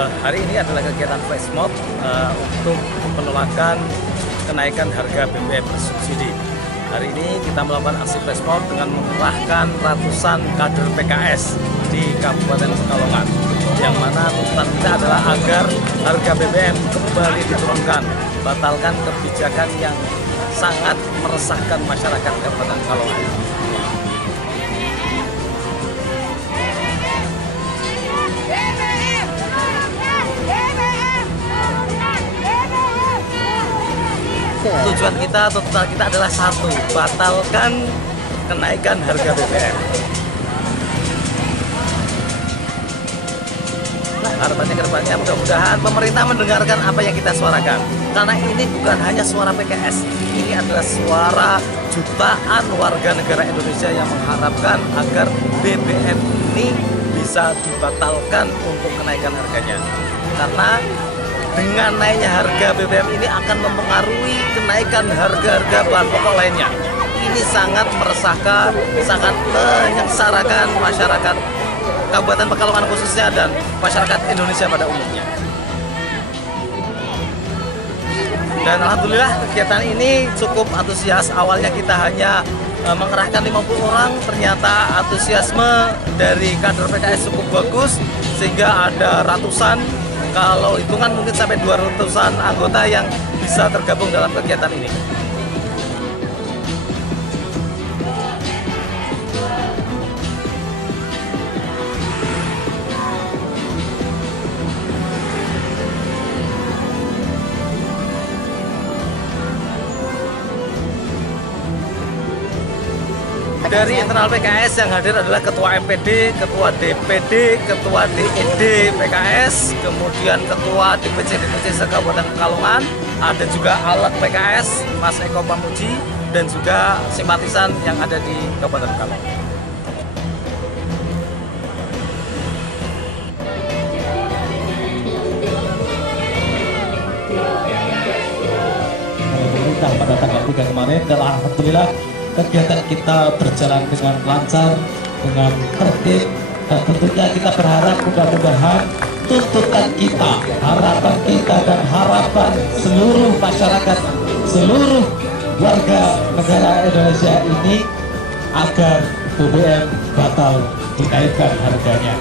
Hari ini adalah kegiatan flash mob untuk penolakan kenaikan harga BBM bersubsidi. Hari ini kita melakukan aksi flash mob dengan mengerahkan ratusan kader PKS di Kabupaten Pekalongan, yang mana tuntutan kita adalah agar harga BBM kembali diturunkan, batalkan kebijakan yang sangat meresahkan masyarakat Kabupaten Pekalongan. Tujuan kita, tuntutan kita adalah satu, batalkan kenaikan harga BBM. Harapannya ke depannya mudah-mudahan pemerintah mendengarkan apa yang kita suarakan. Karena ini bukan hanya suara PKS, ini adalah suara jutaan warga negara Indonesia yang mengharapkan agar BBM ini bisa dibatalkan untuk kenaikan harganya. Karena dengan naiknya harga BBM ini akan mempengaruhi kenaikan harga-harga bahan pokok lainnya. Ini sangat meresahkan, sangat menyengsarakan masyarakat Kabupaten Pekalongan khususnya dan masyarakat Indonesia pada umumnya. Dan alhamdulillah kegiatan ini cukup antusias. Awalnya kita hanya mengerahkan 50 orang, ternyata antusiasme dari kader PKS cukup bagus sehingga ada ratusan, kalau hitungan mungkin sampai 200-an anggota yang bisa tergabung dalam kegiatan ini. Dari internal PKS yang hadir adalah Ketua MPD, Ketua DPD, Ketua DED PKS, kemudian Ketua DPC Kabupaten Pekalongan, ada juga alat PKS, Mas Eko Pamuji, dan juga simpatisan yang ada di Kabupaten Pekalongan. Pemerintah pada tanggal 3 kemarin, dan alhamdulillah kegiatan kita berjalan dengan lancar, dengan tertib, dan tentunya kita berharap mudah-mudahan tuntutan kita, harapan kita, dan harapan seluruh masyarakat, seluruh warga negara Indonesia ini agar BBM batal dinaikkan harganya.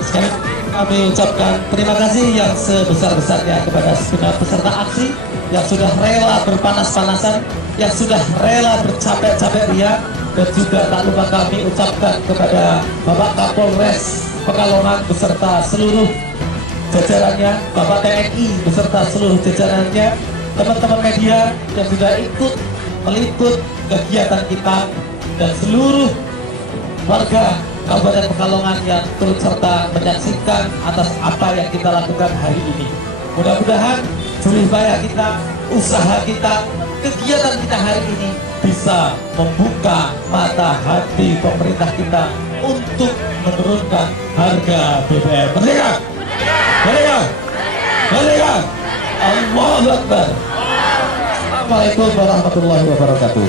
Sekali kami ucapkan terima kasih yang sebesar-besarnya kepada segenap peserta aksi yang sudah rela berpanas-panasan, yang sudah rela bercapek-capek ria, dan juga tak lupa kami ucapkan kepada Bapak Kapolres Pekalongan beserta seluruh jajarannya, Bapak TNI beserta seluruh jajarannya, teman-teman media yang sudah ikut meliput kegiatan kita, dan seluruh warga Kabupaten Pekalongan yang turut serta menyaksikan atas apa yang kita lakukan hari ini. Mudah-mudahan jerih payah kita, usaha kita, kegiatan kita hari ini bisa membuka mata hati pemerintah kita untuk menurunkan harga BBM. Merdeka! Merdeka! Merdeka! Allahu Akbar! Assalamualaikum warahmatullahi wabarakatuh.